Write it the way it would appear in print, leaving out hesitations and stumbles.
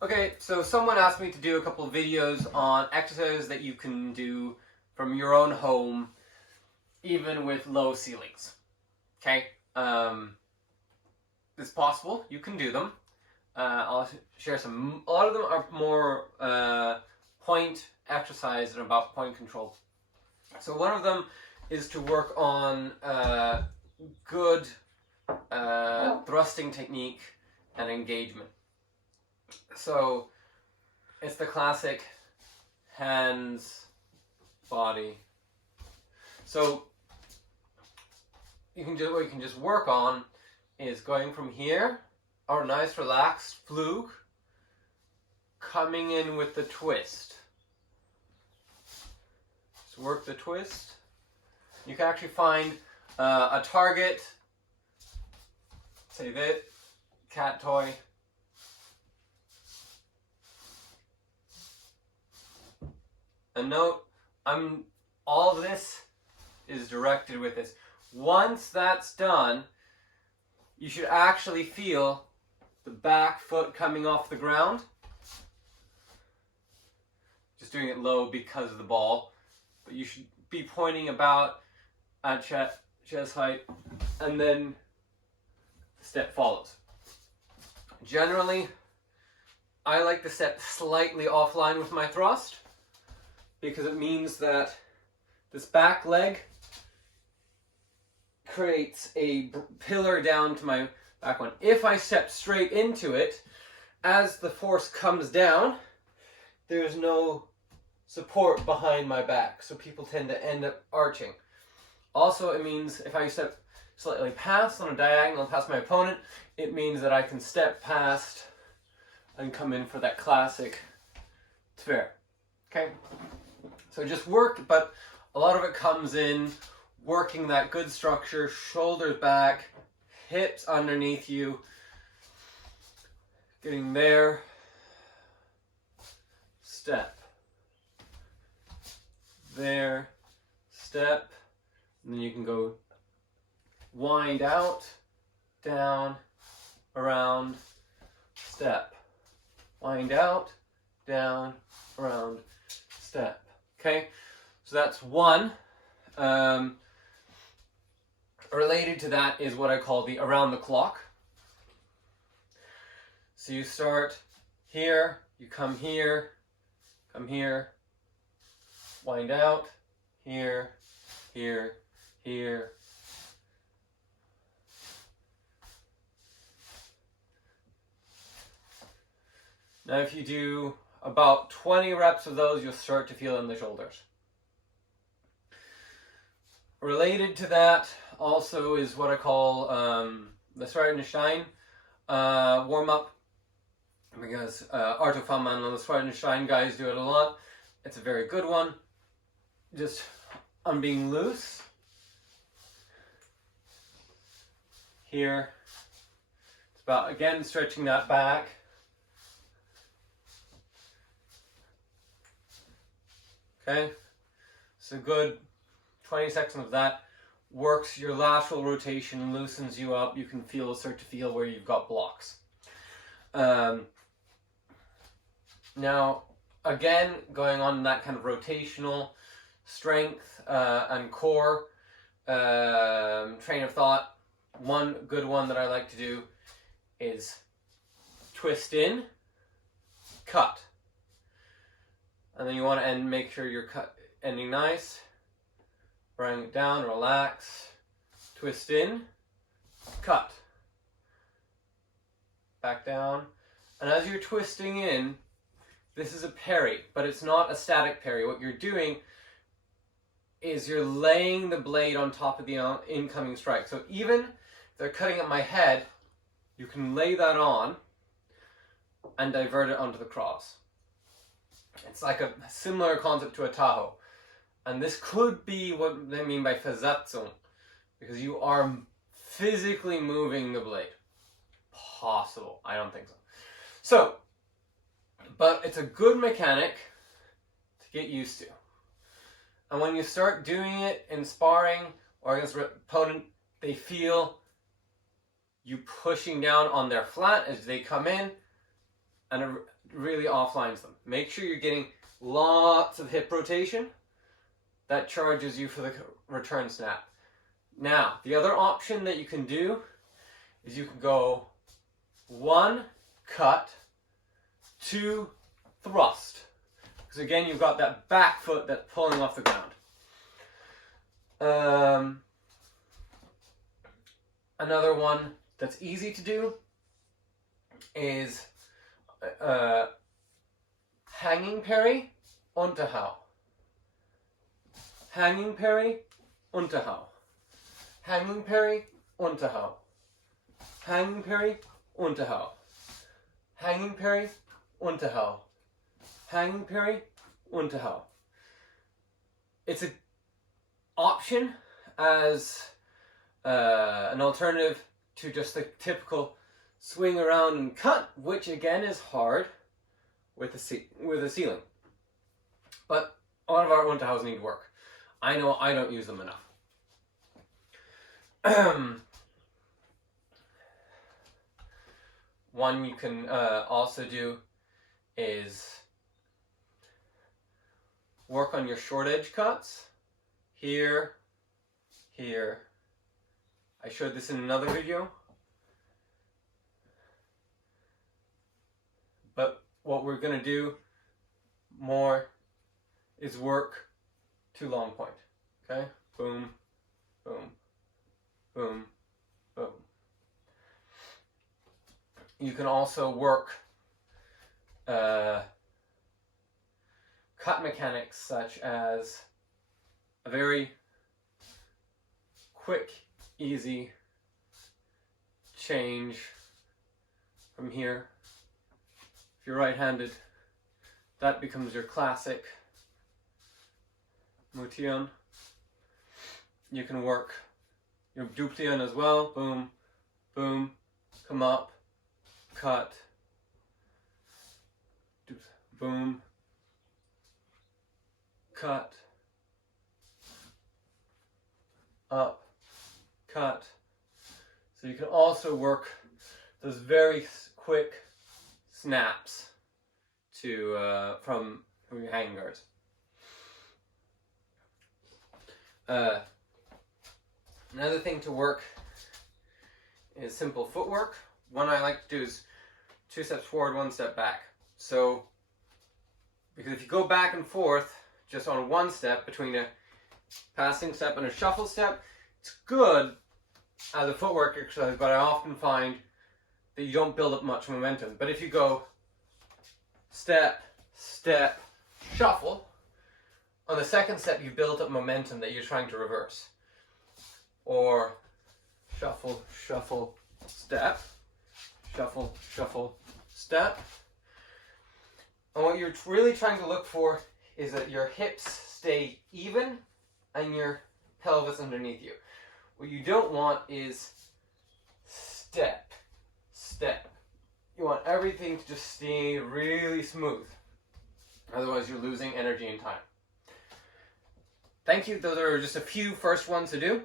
Okay, so someone asked me to do a couple of videos on exercises that you can do from your own home, even with low ceilings. Okay, it's possible. You can do them. I'll share some. A lot of them are more point exercise and about point control. So one of them is to work on good thrusting technique and engagement. So it's the classic hands, body. So what you can just work on is going from here, our nice relaxed fluke, coming in with the twist. So work the twist. You can actually find a target, say that, cat toy. And note, all of this is directed with this. Once that's done, you should actually feel the back foot coming off the ground. Just doing it low because of the ball. But you should be pointing about at chest height, and then the step follows. Generally, I like to step slightly offline with my thrust, because it means that this back leg creates a pillar down to my back one. If I step straight into it, as the force comes down, there's no support behind my back, so people tend to end up arching. Also, it means if I step slightly past on a diagonal past my opponent, it means that I can step past and come in for that classic tver. Okay? So just work, but a lot of it comes in working that good structure, shoulders back, hips underneath you, getting there, step, there, step, and then you can go wind out, down, around, step, wind out, down, around, step. Okay, so that's one. Related to that is what I call the around the clock. So you start here, you come here, wind out, here, here, here. Now if you do about 20 reps of those, you'll start to feel in the shoulders. Related to that also is what I call the Schweinstein warm-up, because Arto Faman and the Schweinstein guys do it a lot. It's a very good one. Just on being loose. Here. It's about, again, stretching that back. Okay, so good 20 seconds of that works your lateral rotation, loosens you up. You can start to feel where you've got blocks. Now, again, going on that kind of rotational strength and core train of thought, one good one that I like to do is twist in, cut. And then you want to make sure you're ending nice. Bring it down, relax, twist in, cut. Back down. And as you're twisting in, this is a parry, but it's not a static parry. What you're doing is you're laying the blade on top of the incoming strike. So even if they're cutting at my head, you can lay that on and divert it onto the cross. It's like a similar concept to a taho. And this could be what they mean by Versetzung, because you are physically moving the blade. Possible. I don't think so. So, but it's a good mechanic to get used to. And when you start doing it in sparring or against an opponent, they feel you pushing down on their flat as they come in. and it really offlines them. Make sure you're getting lots of hip rotation. That charges you for the return snap. Now, the other option that you can do is you can go 1, cut, 2, thrust. Because again, you've got that back foot that's pulling off the ground. Another one that's easy to do is hanging parry, Unterhau. Hanging parry, Unterhau. Hanging parry, Unterhau. Hanging parry, Unterhau. Hanging parry, Unterhau. Hanging parry, Unterhau. It's an option as an alternative to just the typical swing around and cut, which again is hard with a ceiling. But a lot of our Unterhaus need work. I know I don't use them enough. One you can also do is work on your short edge cuts. Here, here. I showed this in another video. But what we're going to do more is work to long point. Okay? Boom, boom, boom, boom. You can also work cut mechanics such as a very quick, easy change from here. If you're right-handed, that becomes your classic Mution. You can work your Duplion as well. Boom, boom, come up, cut, boom, cut, up, cut. So you can also work those very quick snaps to from your hanging guards. Another thing to work is simple footwork. One I like to do is 2 steps forward, 1 step back. So, because if you go back and forth just on one step between a passing step and a shuffle step, it's good as a footwork exercise, but I often find that you don't build up much momentum. But if you go step, step, shuffle, on the second step you build up momentum that you're trying to reverse. Or shuffle, shuffle, step, shuffle, shuffle, step. And what you're really trying to look for is that your hips stay even and your pelvis underneath you. What you don't want is step, step. You want everything to just stay really smooth. Otherwise you're losing energy and time. Thank you. Those are just a few first ones to do.